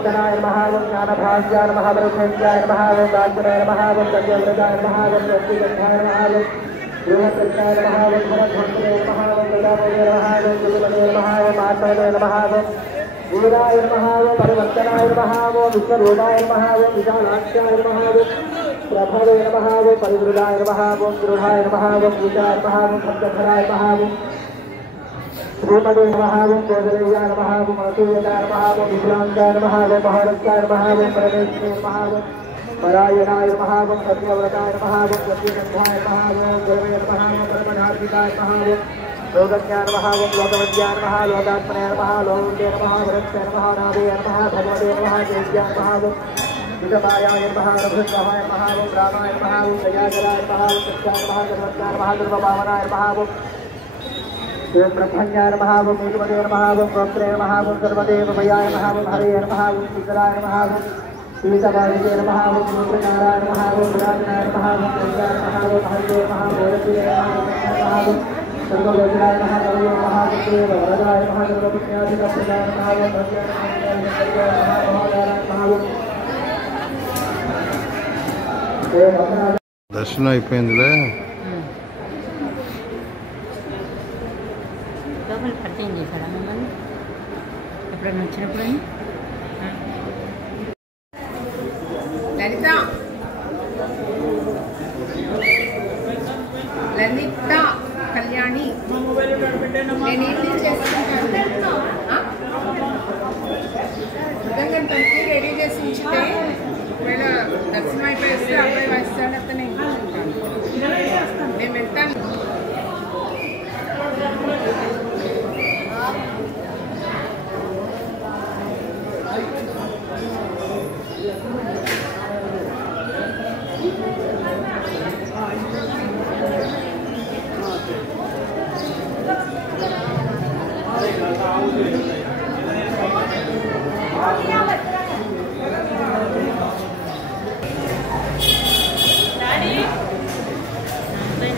परिवर्तनाय नमः ओम ज्ञानभास्याय नमः ब्रह्मज्ञाय नमः ओम गायत्राय नमः ओम गजव्रताय नमः ओम स्वस्तिगंधाय नमः ओम बृहस्पत्याय नमः ओम भरद्भक्ताय नमः ओम गदाधराय नमः ओम गुरुवरे नमः ओम आत्मने नमः ओम वीराय नमः ओम परिवर्तनाय नमः ओम विश्वरूपाय नमः ओम विशालाक्षाय नमः ओम प्रभवे नमः ओम परिवृताय नमः ओम दृढाय नमः ओम पूजाय नमः ओम भक्तधराय नमः ओम श्रीमते नमः ओम गोदरेयाय नमः ओम अतुल्याय नमः ओम विभ्रांताय नमः ओम महारत्याय नमः ओम परमेश्वराय नमः ओम परायणाय नमः ओम सत्यव्रताय नमः ओम सत्यगंधाय नमः ओम गुरवे नमः ओम परमधार्मिकाय नमः ओम लोकज्ञान नमः ओम लोकवज्ञान नमः लोकात्मने नमः लोके नमः भरत्याय नमः नादे नमः भगवते नमः देव्याय नमः ओम विदमायाय नमः रभृतवाय नमः ओम रामाय नमः ओम दयाकराय नमः ओम सत्याय नमः सर्वज्ञाय नमः सर्वभावनाय नमः ओम ओम ब्रह्मण्याय नमः ओम मेघवते नमः ओम गोत्रे नमः ओम सर्वदेवमयाय नमः ओम हरे नमः ओम शीतलाय नमः ओम शीतवायुवे नमः ओम रुद्रकाराय नमः ओम विराजनाय नमः ओम गंगाय नमः ओम हरे नमः भोरतिरे नमः ओम सर्वभद्राय नमः हरे नमः देव वरदाय नमः सर्वपुण्याधिकप्रदाय नमः ओम भद्राय नमः దర్శనం అయిపోయిందిలే. లోపల పరిచయం చేశారా మిమ్మల్ని ఎప్పుడైనా వచ్చినప్పుడు? లలిత లలిత కళ్యాణి నేను ఏం చేసుకుంటాను రెడీ చేసి ఉంచితే ఒకవేళ దర్శనం అయిపోయేస్తే అబ్బాయి వస్తాడు అతనే నేను వెళ్తాను.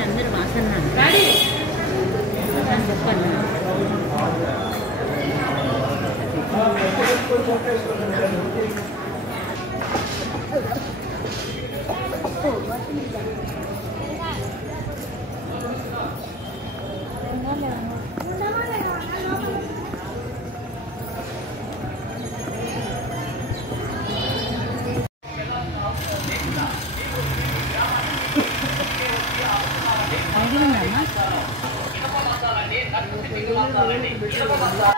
అందరూ వాసన చెప్పండి. అమ్మా